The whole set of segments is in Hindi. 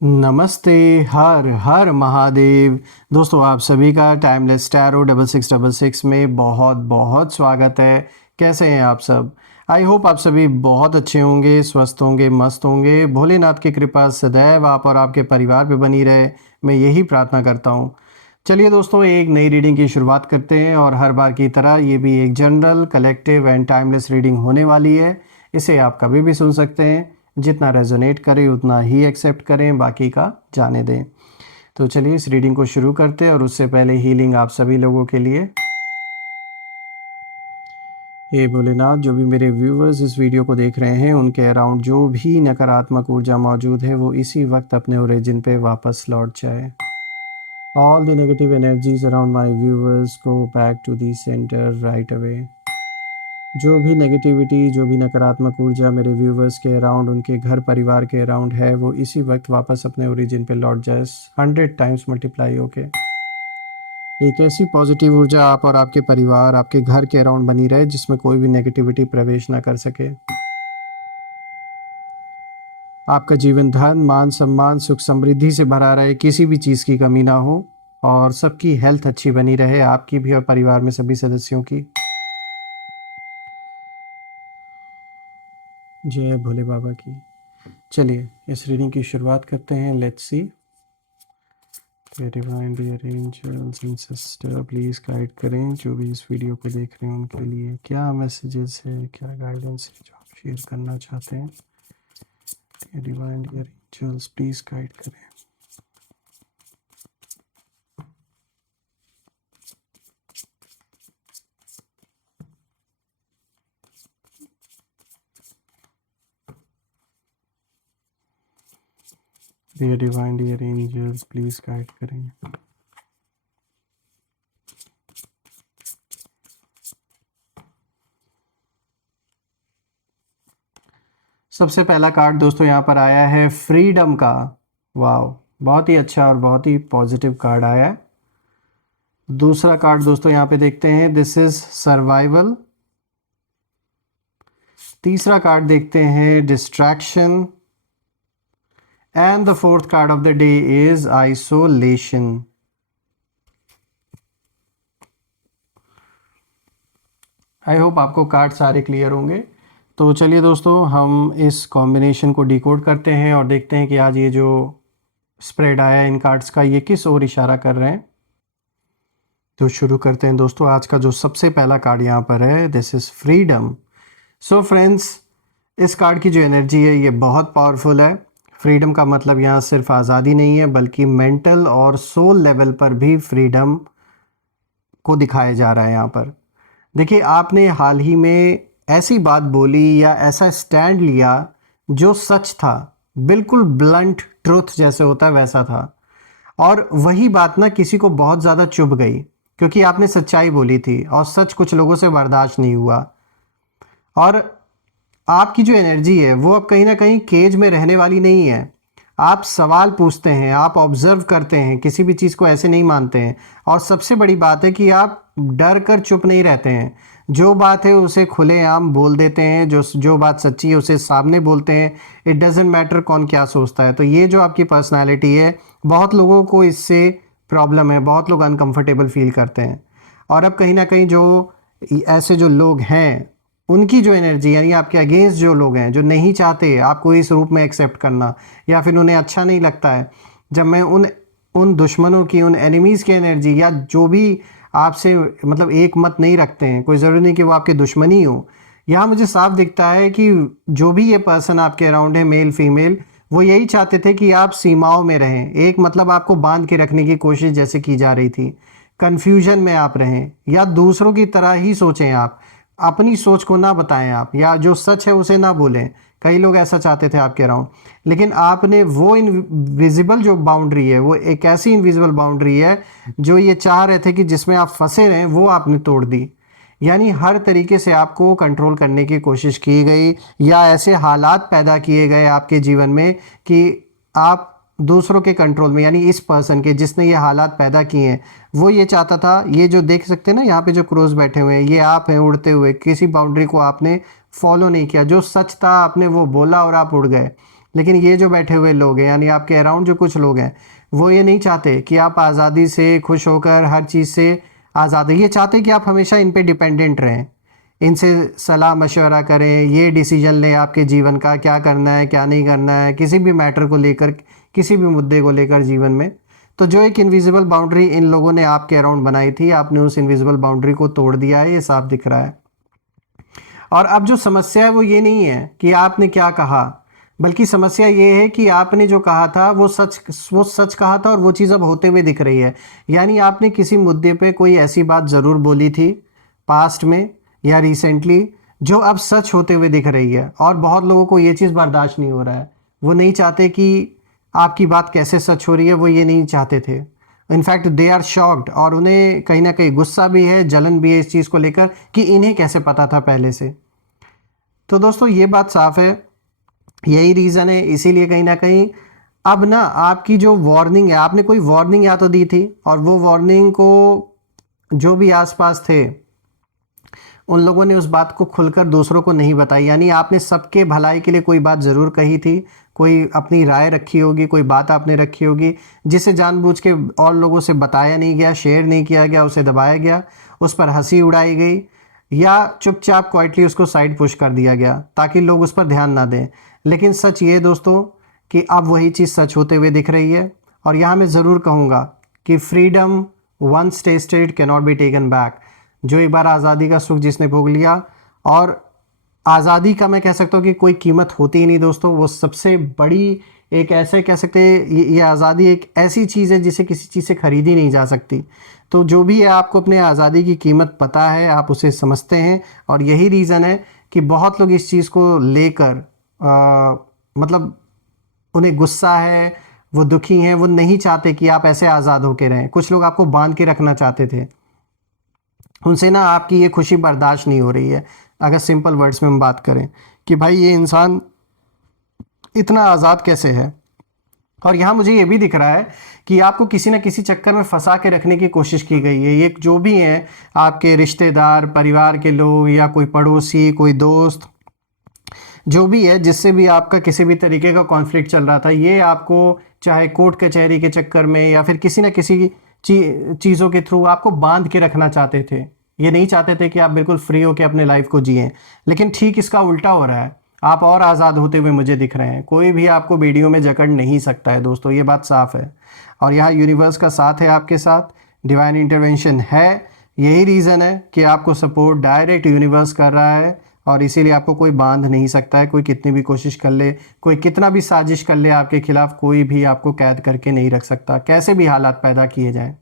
नमस्ते। हर हर महादेव। दोस्तों आप सभी का टाइमलेस टैरो 6666 में बहुत बहुत स्वागत है। कैसे हैं आप सब? आई होप आप सभी बहुत अच्छे होंगे, स्वस्थ होंगे, मस्त होंगे। भोलेनाथ की कृपा सदैव आप और आपके परिवार पे बनी रहे, मैं यही प्रार्थना करता हूँ। चलिए दोस्तों, एक नई रीडिंग की शुरुआत करते हैं और हर बार की तरह ये भी एक general, collective and timeless reading होने वाली है। इसे आप कभी भी सुन सकते हैं। जितना रेजोनेट करे उतना ही एक्सेप्ट करें, बाकी का जाने दें। तो चलिए इस रीडिंग को शुरू करते हैं और उससे पहले हीलिंग आप सभी लोगों के लिए। हे भोलेनाथ, जो भी मेरे व्यूवर्स इस वीडियो को देख रहे हैं उनके अराउंड जो भी नकारात्मक ऊर्जा मौजूद है वो इसी वक्त अपने ओरिजिन पे वापस लौट जाए। All the negative energies around my viewers go back to the centre right away. जो भी नेगेटिविटी, जो भी नकारात्मक ऊर्जा मेरे व्यूवर्स के अराउंड, उनके घर परिवार के अराउंड है, वो इसी वक्त वापस अपने ओरिजिन पे लौट जाए 100 टाइम्स मल्टीप्लाई होके। एक ऐसी पॉजिटिव ऊर्जा आप और आपके परिवार, आपके घर के अराउंड बनी रहे जिसमें कोई भी नेगेटिविटी प्रवेश ना कर सके। आपका जीवन धन, मान सम्मान, सुख समृद्धि से भरा रहे, किसी भी चीज़ की कमी ना हो और सबकी हेल्थ अच्छी बनी रहे, आपकी भी और परिवार में सभी सदस्यों की। जय भोले बाबा की। चलिए इस रीडिंग की शुरुआत करते हैं। Let's see. Divine dear angels and sister please guide करें जो भी इस वीडियो को देख रहे हैं उनके लिए क्या मैसेजेस है, क्या गाइडेंस है जो आप शेयर करना चाहते हैं। Divine dear angels please guide करें। Dear divine dear angels please guide करें। सबसे पहला कार्ड दोस्तों यहाँ पर आया है फ्रीडम का। वाह, बहुत ही अच्छा और बहुत ही पॉजिटिव कार्ड आया है। दूसरा कार्ड दोस्तों यहाँ पे देखते हैं, दिस इज सर्वाइवल। तीसरा कार्ड देखते हैं, distraction. And the fourth card of the day is isolation. I hope आपको कार्ड सारे क्लियर होंगे। तो चलिए दोस्तों, हम इस कॉम्बिनेशन को डिकोड करते हैं और देखते हैं कि आज ये जो स्प्रेड आया इन कार्ड्स का ये किस ओर इशारा कर रहे हैं। तो शुरू करते हैं दोस्तों। आज का जो सबसे पहला कार्ड यहाँ पर है, this is freedom. So friends, इस कार्ड की जो एनर्जी है ये बहुत पावरफुल है। फ्रीडम का मतलब यहाँ सिर्फ आज़ादी नहीं है बल्कि मेंटल और सोल लेवल पर भी फ्रीडम को दिखाया जा रहा है यहाँ पर। देखिए, आपने हाल ही में ऐसी बात बोली या ऐसा स्टैंड लिया जो सच था, बिल्कुल ब्लंट ट्रुथ जैसे होता है वैसा था। और वही बात ना किसी को बहुत ज़्यादा चुभ गई क्योंकि आपने सच्चाई बोली थी और सच कुछ लोगों से बर्दाश्त नहीं हुआ। और आपकी जो एनर्जी है वो अब कहीं ना कहीं केज में रहने वाली नहीं है। आप सवाल पूछते हैं, आप ऑब्जर्व करते हैं, किसी भी चीज़ को ऐसे नहीं मानते हैं। और सबसे बड़ी बात है कि आप डर कर चुप नहीं रहते हैं। जो बात है उसे खुलेआम बोल देते हैं, जो बात सच्ची है उसे सामने बोलते हैं। इट डजेंट मैटर कौन क्या सोचता है। तो ये जो आपकी पर्सनालिटी है, बहुत लोगों को इससे प्रॉब्लम है, बहुत लोग अनकंफर्टेबल फील करते हैं। और अब कहीं ना कहीं जो ऐसे जो लोग हैं उनकी जो एनर्जी, यानी आपके अगेंस्ट जो लोग हैं जो नहीं चाहते आपको इस रूप में एक्सेप्ट करना या फिर उन्हें अच्छा नहीं लगता है, जब मैं उन उन दुश्मनों की, उन एनिमीज़ की एनर्जी या जो भी आपसे मतलब एक मत नहीं रखते हैं, कोई ज़रूरी नहीं कि वो आपके दुश्मन ही हो, यहाँ मुझे साफ दिखता है कि जो भी ये पर्सन आपके अराउंड है, मेल फीमेल, वो यही चाहते थे कि आप सीमाओं में रहें। एक मतलब आपको बांध के रखने की कोशिश जैसे की जा रही थी, कन्फ्यूजन में आप रहें या दूसरों की तरह ही सोचें, आप अपनी सोच को ना बताएं आप, या जो सच है उसे ना बोलें। कई लोग ऐसा चाहते थे आपके अराउंड, लेकिन आपने वो इनविजिबल जो बाउंड्री है, वो एक ऐसी इनविजिबल बाउंड्री है जो ये चाह रहे थे कि जिसमें आप फंसे रहें, वो आपने तोड़ दी। यानी हर तरीके से आपको कंट्रोल करने की कोशिश की गई या ऐसे हालात पैदा किए गए आपके जीवन में कि आप दूसरों के कंट्रोल में, यानी इस पर्सन के जिसने ये हालात पैदा किए हैं वो ये चाहता था। ये जो देख सकते हैं ना यहाँ पे जो क्रोज बैठे हुए हैं, ये आप हैं उड़ते हुए। किसी बाउंड्री को आपने फॉलो नहीं किया, जो सच था आपने वो बोला और आप उड़ गए। लेकिन ये जो बैठे हुए लोग हैं, यानी आपके अराउंड जो कुछ लोग हैं, वो ये नहीं चाहते कि आप आज़ादी से खुश होकर हर चीज़ से आज़ाद हैं। ये चाहते कि आप हमेशा इन पे डिपेंडेंट रहें, इनसे सलाह मशवरा करें, ये डिसीजन लें आपके जीवन का, क्या करना है क्या नहीं करना है, किसी भी मैटर को लेकर, किसी भी मुद्दे को लेकर जीवन में। तो जो एक इनविजिबल बाउंड्री इन लोगों ने आपके अराउंड बनाई थी, आपने उस इनविजिबल बाउंड्री को तोड़ दिया है, ये साफ दिख रहा है। और अब जो समस्या है वो ये नहीं है कि आपने क्या कहा, बल्कि समस्या ये है कि आपने जो कहा था वो सच कहा था, और वो चीज़ अब होते हुए दिख रही है। यानी आपने किसी मुद्दे पे कोई ऐसी बात ज़रूर बोली थी पास्ट में या रिसेंटली, जो अब सच होते हुए दिख रही है, और बहुत लोगों को ये चीज़ बर्दाश्त नहीं हो रहा है। वो नहीं चाहते कि आपकी बात कैसे सच हो रही है, वो ये नहीं चाहते थे। इनफैक्ट दे आर शॉक्ड, और उन्हें कहीं ना कहीं गुस्सा भी है, जलन भी है इस चीज़ को लेकर कि इन्हें कैसे पता था पहले से। तो दोस्तों ये बात साफ है, यही रीज़न है, इसीलिए कहीं ना कहीं अब ना आपकी जो वार्निंग है, आपने कोई वार्निंग या तो दी थी, और वो वार्निंग को जो भी आसपास थे उन लोगों ने उस बात को खुलकर दूसरों को नहीं बताई। यानी आपने सबके भलाई के लिए कोई बात ज़रूर कही थी, कोई अपनी राय रखी होगी, कोई बात आपने रखी होगी, जिसे जानबूझ के और लोगों से बताया नहीं गया, शेयर नहीं किया गया, उसे दबाया गया, उस पर हंसी उड़ाई गई, या चुपचाप क्वाइटली उसको साइड पुश कर दिया गया ताकि लोग उस पर ध्यान ना दें। लेकिन सच ये दोस्तों कि अब वही चीज़ सच होते हुए दिख रही है। और यहाँ मैं ज़रूर कहूँगा कि freedom once tasted can not be taken back. जो एक बार आज़ादी का सुख जिसने भोग लिया, और आज़ादी का मैं कह सकता हूँ कि कोई कीमत होती ही नहीं दोस्तों, वो सबसे बड़ी एक ऐसे कह सकते हैं, ये आज़ादी एक ऐसी चीज़ है जिसे किसी चीज़ से ख़रीदी नहीं जा सकती। तो जो भी है, आपको अपने आज़ादी की कीमत पता है, आप उसे समझते हैं, और यही रीज़न है कि बहुत लोग इस चीज़ को लेकर मतलब उन्हें गुस्सा है, वो दुखी हैं, वो नहीं चाहते कि आप ऐसे आज़ाद होकर रहें। कुछ लोग आपको बांध के रखना चाहते थे, उनसे ना आपकी ये खुशी बर्दाश्त नहीं हो रही है। अगर सिंपल वर्ड्स में हम बात करें कि भाई ये इंसान इतना आज़ाद कैसे है। और यहाँ मुझे ये भी दिख रहा है कि आपको किसी न किसी चक्कर में फंसा के रखने की कोशिश की गई है। ये जो भी हैं आपके रिश्तेदार, परिवार के लोग, या कोई पड़ोसी, कोई दोस्त, जो भी है जिससे भी आपका किसी भी तरीके का कॉन्फ्लिक्ट चल रहा था, ये आपको चाहे कोर्ट कचहरी के चक्कर में या फिर किसी न किसी चीज़ों के थ्रू आपको बांध के रखना चाहते थे। ये नहीं चाहते थे कि आप बिल्कुल फ्री होकर अपने लाइफ को जिएं। लेकिन ठीक इसका उल्टा हो रहा है, आप और आज़ाद होते हुए मुझे दिख रहे हैं। कोई भी आपको वीडियो में जकड़ नहीं सकता है दोस्तों, ये बात साफ़ है। और यहाँ यूनिवर्स का साथ है आपके साथ, डिवाइन इंटरवेंशन है। यही रीज़न है कि आपको सपोर्ट डायरेक्ट यूनिवर्स कर रहा है, और इसीलिए आपको कोई बांध नहीं सकता है। कोई कितनी भी कोशिश कर ले, कोई कितना भी साजिश कर ले आपके खिलाफ, कोई भी आपको कैद करके नहीं रख सकता, कैसे भी हालात पैदा किए जाएं।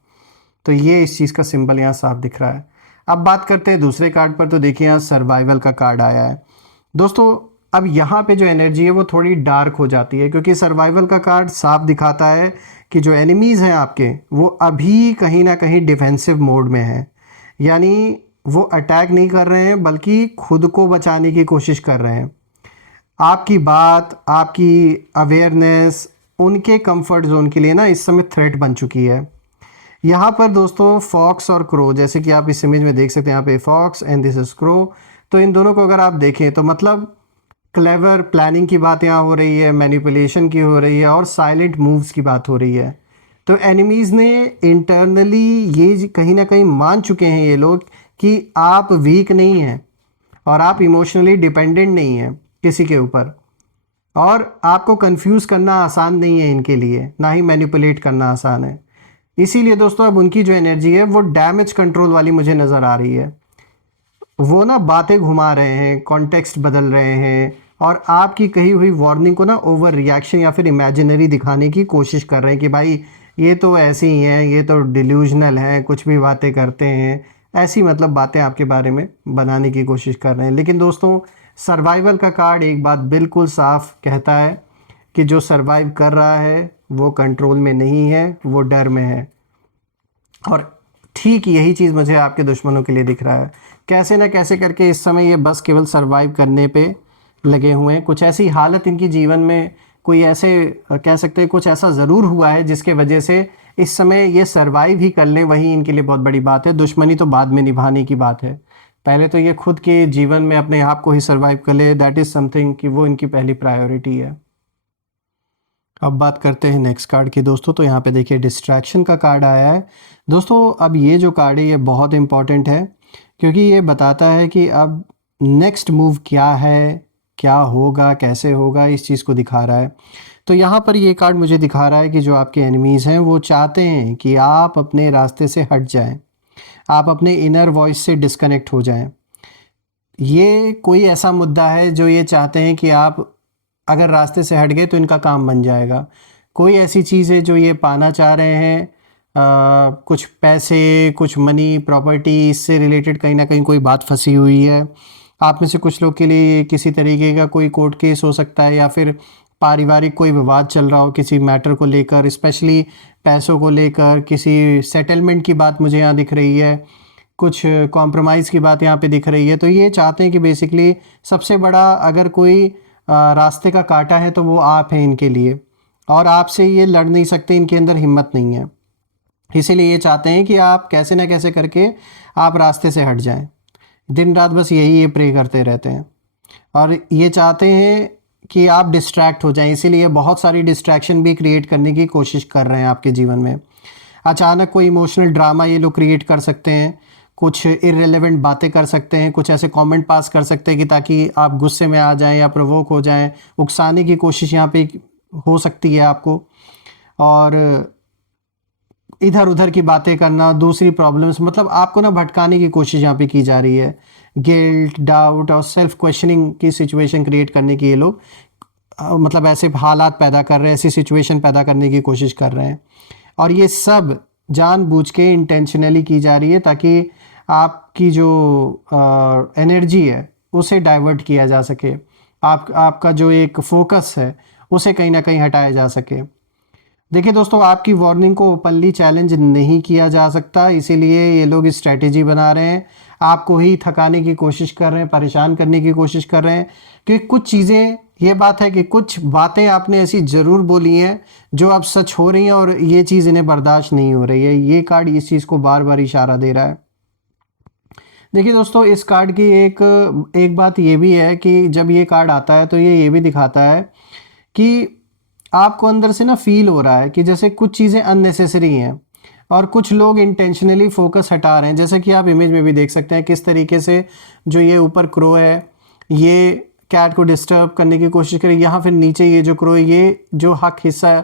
तो ये इस चीज़ का सिंबल यहाँ साफ दिख रहा है। अब बात करते हैं दूसरे कार्ड पर। तो देखिए यहाँ सर्वाइवल का कार्ड आया है दोस्तों। अब यहाँ पे जो एनर्जी है वो थोड़ी डार्क हो जाती है, क्योंकि सर्वाइवल का कार्ड साफ दिखाता है कि जो एनिमीज़ हैं आपके, वो अभी कहीं ना कहीं डिफेंसिव मोड में है। यानी वो अटैक नहीं कर रहे हैं, बल्कि खुद को बचाने की कोशिश कर रहे हैं। आपकी बात, आपकी अवेयरनेस उनके कंफर्ट जोन के लिए ना इस समय थ्रेट बन चुकी है। यहाँ पर दोस्तों फॉक्स और क्रो, जैसे कि आप इस इमेज में देख सकते हैं, यहाँ पे fox and this is crow. तो इन दोनों को अगर आप देखें तो मतलब क्लेवर प्लानिंग की बात यहाँ हो रही है, मैनिपुलेशन की हो रही है, और साइलेंट मूव्स की बात हो रही है। तो एनिमीज़ ने इंटरनली ये कहीं ना कहीं मान चुके हैं ये लोग कि आप वीक नहीं हैं, और आप इमोशनली डिपेंडेंट नहीं हैं किसी के ऊपर, और आपको कंफ्यूज करना आसान नहीं है इनके लिए, ना ही मैनिपुलेट करना आसान है। इसीलिए दोस्तों अब उनकी जो एनर्जी है वो डैमेज कंट्रोल वाली मुझे नज़र आ रही है। वो ना बातें घुमा रहे हैं, कॉन्टेक्स्ट बदल रहे हैं, और आपकी कही हुई वार्निंग को ना ओवर रिएक्शन या फिर इमेजिनरी दिखाने की कोशिश कर रहे हैं कि भाई ये तो ऐसे ही हैं, ये तो डिल्यूजनल हैं, कुछ भी बातें करते हैं, ऐसी मतलब बातें आपके बारे में बनाने की कोशिश कर रहे हैं। लेकिन दोस्तों सर्वाइवल का कार्ड एक बात बिल्कुल साफ कहता है कि जो सर्वाइव कर रहा है वो कंट्रोल में नहीं है, वो डर में है। और ठीक यही चीज़ मुझे आपके दुश्मनों के लिए दिख रहा है। कैसे ना कैसे करके इस समय ये बस केवल सर्वाइव करने पे लगे हुए हैं। कुछ ऐसी हालत इनकी जीवन में, कोई ऐसे कह सकते हैं कुछ ऐसा ज़रूर हुआ है जिसके वजह से इस समय ये सर्वाइव ही कर लें, वही इनके लिए बहुत बड़ी बात है। दुश्मनी तो बाद में निभाने की बात है, पहले तो ये खुद के जीवन में अपने आप को ही सर्वाइव कर ले, दैट इज़ समथिंग कि वो इनकी पहली प्रायोरिटी है। अब बात करते हैं नेक्स्ट कार्ड की दोस्तों। तो यहाँ पे देखिए डिस्ट्रैक्शन का कार्ड आया है दोस्तों। अब ये जो कार्ड है ये बहुत इंपॉर्टेंट है, क्योंकि ये बताता है कि अब नेक्स्ट मूव क्या है, क्या होगा, कैसे होगा, इस चीज़ को दिखा रहा है। तो यहाँ पर ये कार्ड मुझे दिखा रहा है कि जो आपके एनिमीज़ हैं वो चाहते हैं कि आप अपने रास्ते से हट जाएं, आप अपने इनर वॉइस से डिस्कनेक्ट हो जाएं। ये कोई ऐसा मुद्दा है जो ये चाहते हैं कि आप अगर रास्ते से हट गए तो इनका काम बन जाएगा। कोई ऐसी चीज़ है जो ये पाना चाह रहे हैं, कुछ पैसे, कुछ मनी, प्रॉपर्टी, इससे रिलेटेड कहीं ना कहीं कोई बात फंसी हुई है। आप में से कुछ लोग के लिए ये किसी तरीके का कोई कोर्ट केस हो सकता है, या फिर पारिवारिक कोई विवाद चल रहा हो किसी मैटर को लेकर, स्पेशली पैसों को लेकर, किसी सेटलमेंट की बात मुझे यहाँ दिख रही है, कुछ कॉम्प्रोमाइज़ की बात यहाँ पे दिख रही है। तो ये चाहते हैं कि बेसिकली सबसे बड़ा अगर कोई रास्ते का कांटा है तो वो आप हैं इनके लिए, और आपसे ये लड़ नहीं सकते, इनके अंदर हिम्मत नहीं है। इसीलिए ये चाहते हैं कि आप कैसे ना कैसे करके आप रास्ते से हट जाएं। दिन रात बस यही ये प्रे करते रहते हैं, और ये चाहते हैं कि आप डिस्ट्रैक्ट हो जाएं। इसीलिए बहुत सारी डिस्ट्रैक्शन भी क्रिएट करने की कोशिश कर रहे हैं आपके जीवन में। अचानक कोई इमोशनल ड्रामा ये लोग क्रिएट कर सकते हैं, कुछ इररिलेवेंट बातें कर सकते हैं, कुछ ऐसे कमेंट पास कर सकते हैं कि ताकि आप गुस्से में आ जाएं या प्रोवोक हो जाएं। उकसाने की कोशिश यहाँ पे हो सकती है आपको, और इधर उधर की बातें करना, दूसरी प्रॉब्लम्स, मतलब आपको ना भटकाने की कोशिश यहाँ पे की जा रही है। गिल्ट, डाउट और सेल्फ क्वेश्चनिंग की सिचुएशन क्रिएट करने की ये लोग मतलब ऐसे हालात पैदा कर रहे हैं, ऐसी सिचुएशन पैदा करने की कोशिश कर रहे हैं। और ये सब जानबूझ के इंटेंशनली की जा रही है ताकि आपकी जो एनर्जी है उसे डाइवर्ट किया जा सके, आपका जो एक फोकस है उसे कहीं ना कहीं हटाया जा सके। देखिए दोस्तों, आपकी वार्निंग को ओपनली चैलेंज नहीं किया जा सकता, इसीलिए ये लोग स्ट्रैटेजी बना रहे हैं, आपको ही थकाने की कोशिश कर रहे हैं, परेशान करने की कोशिश कर रहे हैं। क्योंकि कुछ चीज़ें, ये बात है कि कुछ बातें आपने ऐसी ज़रूर बोली हैं जो अब सच हो रही हैं, और ये चीज़ इन्हें बर्दाश्त नहीं हो रही है। ये कार्ड इस चीज़ को बार बार इशारा दे रहा है। देखिए दोस्तों, इस कार्ड की एक एक बात ये भी है कि जब ये कार्ड आता है तो ये भी दिखाता है कि आपको अंदर से ना फील हो रहा है कि जैसे कुछ चीज़ें अननेसेसरी हैं, और कुछ लोग इंटेंशनली फोकस हटा रहे हैं। जैसे कि आप इमेज में भी देख सकते हैं किस तरीके से जो ये ऊपर क्रो है ये कैट को डिस्टर्ब करने की कोशिश करे, यहाँ फिर नीचे ये जो क्रो है ये जो हक हिस्सा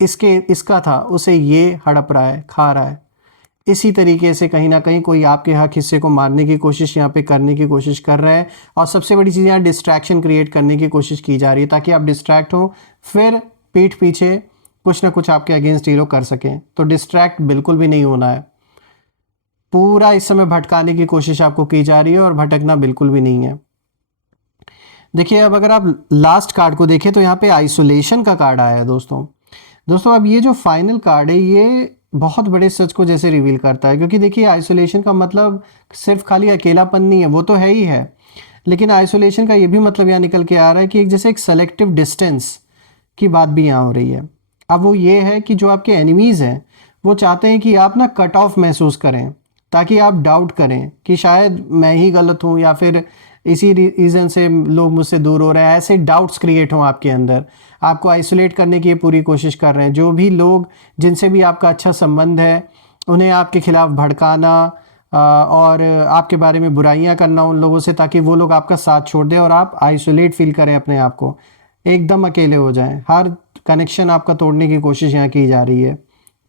इसका था उसे ये हड़प रहा है, खा रहा है। इसी तरीके से कहीं ना कहीं कोई आपके हक हिस्से को मारने की कोशिश यहाँ पे करने की कोशिश कर रहे हैं। और सबसे बड़ी चीज़ यहाँ डिस्ट्रैक्शन क्रिएट करने की कोशिश की जा रही है ताकि आप डिस्ट्रैक्ट हो, फिर पीठ पीछे कुछ ना कुछ आपके अगेंस्ट ये लोग कर सकें। तो डिस्ट्रैक्ट बिल्कुल भी नहीं होना है, पूरा इस समय भटकाने की कोशिश आपको की जा रही है, और भटकना बिल्कुल भी नहीं है। देखिए, अब अगर आप लास्ट कार्ड को देखें तो यहाँ पे आइसोलेशन का कार्ड आया है दोस्तों। अब ये जो फाइनल कार्ड है ये बहुत बड़े सच को जैसे रिवील करता है, क्योंकि देखिए आइसोलेशन का मतलब सिर्फ खाली अकेलापन नहीं है, वो तो है ही है, लेकिन आइसोलेशन का ये भी मतलब यहाँ निकल के आ रहा है कि एक जैसे एक सेलेक्टिव डिस्टेंस की बात भी यहाँ हो रही है। अब वो ये है कि जो आपके एनिमीज़ हैं वो चाहते हैं कि आप ना कट ऑफ महसूस करें, ताकि आप डाउट करें कि शायद मैं ही गलत हूँ, या फिर इसी रीज़न से लोग मुझसे दूर हो रहे हैं। ऐसे डाउट्स क्रिएट हों आपके अंदर, आपको आइसोलेट करने की ये पूरी कोशिश कर रहे हैं। जो भी लोग जिनसे भी आपका अच्छा संबंध है उन्हें आपके खिलाफ भड़काना और आपके बारे में बुराइयां करना उन लोगों से, ताकि वो लोग आपका साथ छोड़ दें और आप आइसोलेट फील करें अपने आप को, एकदम अकेले हो जाएं। हर कनेक्शन आपका तोड़ने की कोशिश यहाँ की जा रही है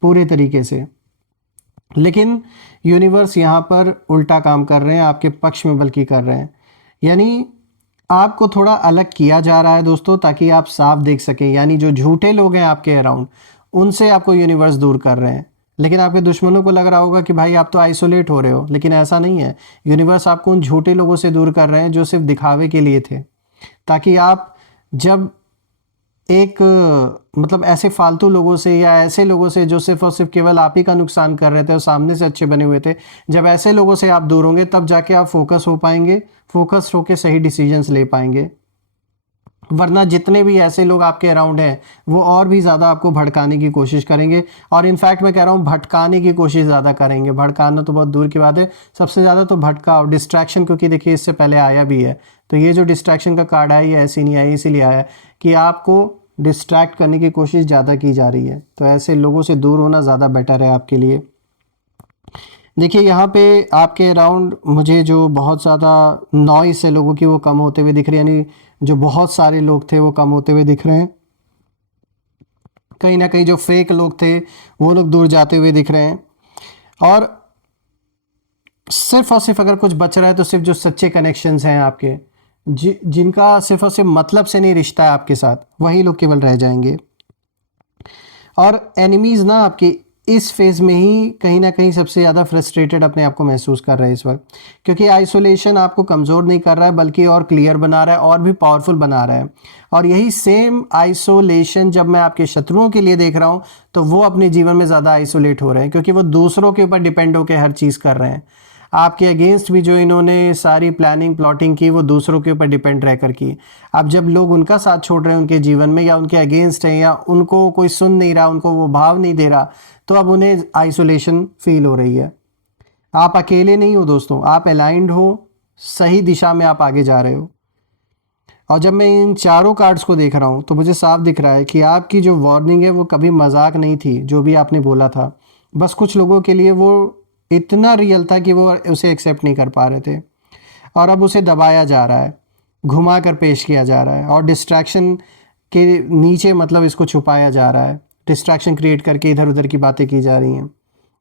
पूरे तरीके से। लेकिन यूनिवर्स यहाँ पर उल्टा काम कर रहे हैं, आपके पक्ष में बल्कि कर रहे हैं। यानी आपको थोड़ा अलग किया जा रहा है दोस्तों, ताकि आप साफ देख सकें। यानी जो झूठे लोग हैं आपके अराउंड उनसे आपको यूनिवर्स दूर कर रहे हैं। लेकिन आपके दुश्मनों को लग रहा होगा कि भाई आप तो आइसोलेट हो रहे हो, लेकिन ऐसा नहीं है। यूनिवर्स आपको उन झूठे लोगों से दूर कर रहे हैं जो सिर्फ दिखावे के लिए थे, ताकि आप जब एक मतलब ऐसे फालतू लोगों से या ऐसे लोगों से जो सिर्फ और सिर्फ केवल आप ही का नुकसान कर रहे थे और सामने से अच्छे बने हुए थे, जब ऐसे लोगों से आप दूर होंगे तब जाके आप फोकस हो पाएंगे, फोकस होकर सही डिसीजंस ले पाएंगे। वरना जितने भी ऐसे लोग आपके अराउंड हैं वो और भी ज़्यादा आपको भड़काने की कोशिश करेंगे, और इनफैक्ट मैं कह रहा हूँ भटकाने की कोशिश ज़्यादा करेंगे। भड़काना तो बहुत दूर की बात है, सबसे ज़्यादा तो भटकाओ, डिस्ट्रैक्शन, क्योंकि देखिए इससे पहले आया भी है। तो ये जो डिस्ट्रैक्शन का कार्ड है ये ऐसे नहीं आया, इसीलिए आया कि आपको डिस्ट्रैक्ट करने की कोशिश ज़्यादा की जा रही है, तो ऐसे लोगों से दूर होना ज़्यादा बेटर है आपके लिए। देखिए यहाँ पे आपके अराउंड मुझे जो बहुत ज़्यादा नॉइस है लोगों की वो कम होते हुए दिख रही है, यानी जो बहुत सारे लोग थे वो कम होते हुए दिख रहे हैं। कहीं ना कहीं जो फेक लोग थे वो लोग दूर जाते हुए दिख रहे हैं, और सिर्फ और सिर्फ अगर कुछ बच रहा है तो सिर्फ जो सच्चे कनेक्शंस हैं आपके, जिनका सिर्फ और सिर्फ मतलब से नहीं रिश्ता है आपके साथ, वही लोग केवल रह जाएंगे। और एनिमीज़ ना आपके इस फेज़ में ही कहीं ना कहीं सबसे ज़्यादा फ्रस्ट्रेटेड अपने आप को महसूस कर रहे हैं इस वक्त, क्योंकि आइसोलेशन आपको कमज़ोर नहीं कर रहा है बल्कि और क्लियर बना रहा है और भी पावरफुल बना रहा है। और यही सेम आइसोलेशन जब मैं आपके शत्रुओं के लिए देख रहा हूँ तो वो अपने जीवन में ज़्यादा आइसोलेट हो रहे हैं, क्योंकि वो दूसरों के ऊपर डिपेंड होकर हर चीज़ कर रहे हैं। आपके अगेंस्ट भी जो इन्होंने सारी प्लानिंग प्लॉटिंग की वो दूसरों के ऊपर डिपेंड रहकर की। अब जब लोग उनका साथ छोड़ रहे हैं उनके जीवन में, या उनके अगेंस्ट हैं, या उनको कोई सुन नहीं रहा, उनको वो भाव नहीं दे रहा, तो अब उन्हें आइसोलेशन फील हो रही है। आप अकेले नहीं हो दोस्तों, आप अलाइंड हो, सही दिशा में आप आगे जा रहे हो। और जब मैं इन चारों कार्ड्स को देख रहा हूँ तो मुझे साफ दिख रहा है कि आपकी जो वार्निंग है वो कभी मजाक नहीं थी, जो भी आपने बोला था। बस कुछ लोगों के लिए वो इतना रियल था कि वो उसे एक्सेप्ट नहीं कर पा रहे थे, और अब उसे दबाया जा रहा है, घुमा कर पेश किया जा रहा है, और डिस्ट्रैक्शन के नीचे मतलब इसको छुपाया जा रहा है, डिस्ट्रैक्शन क्रिएट करके इधर उधर की बातें की जा रही हैं।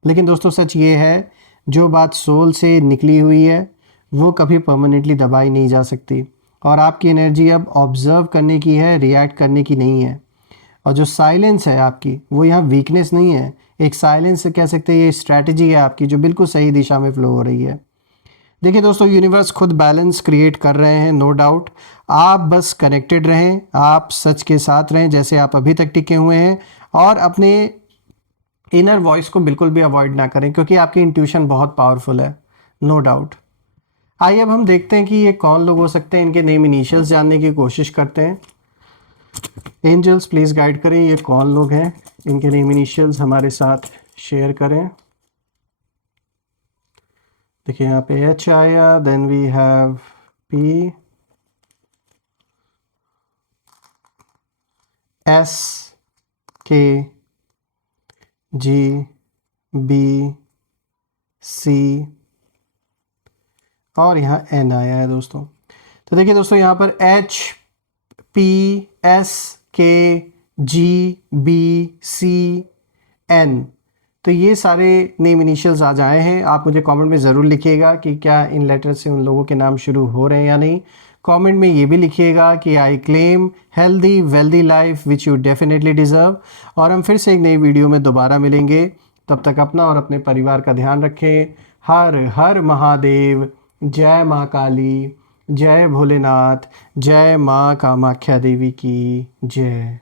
लेकिन दोस्तों सच ये है, जो बात सोल से निकली हुई है वो कभी परमानेंटली दबाई नहीं जा सकती, और आपकी एनर्जी अब ऑब्जर्व करने की है, रिएक्ट करने की नहीं है। और जो साइलेंस है आपकी वो यहाँ वीकनेस नहीं है, एक साइलेंस कह सकते हैं, ये स्ट्रैटेजी है आपकी जो बिल्कुल सही दिशा में फ्लो हो रही है। देखिए दोस्तों, यूनिवर्स खुद बैलेंस क्रिएट कर रहे हैं, नो डाउट। आप बस कनेक्टेड रहें, आप सच के साथ रहें जैसे आप अभी तक टिके हुए हैं, और अपने इनर वॉइस को बिल्कुल भी अवॉइड ना करें, क्योंकि आपकी इंट्यूशन बहुत पावरफुल है, नो डाउट। आइए अब हम देखते हैं कि ये कौन लोग हो सकते हैं, इनके नेम इनिशियल्स जानने की कोशिश करते हैं। एंजल्स प्लीज़ गाइड करें, ये कौन लोग हैं, इनके नेम इनिशियल्स हमारे साथ शेयर करें। देखिए यहाँ पे एच आया, then we have P, S, K, G, B, सी, और यहाँ एन आया है दोस्तों। तो देखिए दोस्तों, यहाँ पर H, P, S, K, G, B, सी, एन, तो ये सारे नेम इनिशियल्स आज आए हैं। आप मुझे कमेंट में ज़रूर लिखिएगा कि क्या इन लेटर से उन लोगों के नाम शुरू हो रहे हैं या नहीं। कमेंट में ये भी लिखिएगा कि I claim healthy wealthy life which you definitely deserve. और हम फिर से एक नई वीडियो में दोबारा मिलेंगे, तब तक अपना और अपने परिवार का ध्यान रखें। हर हर महादेव, जय माँ काली, जय भोलेनाथ, जय माँ कामाख्या देवी की जय।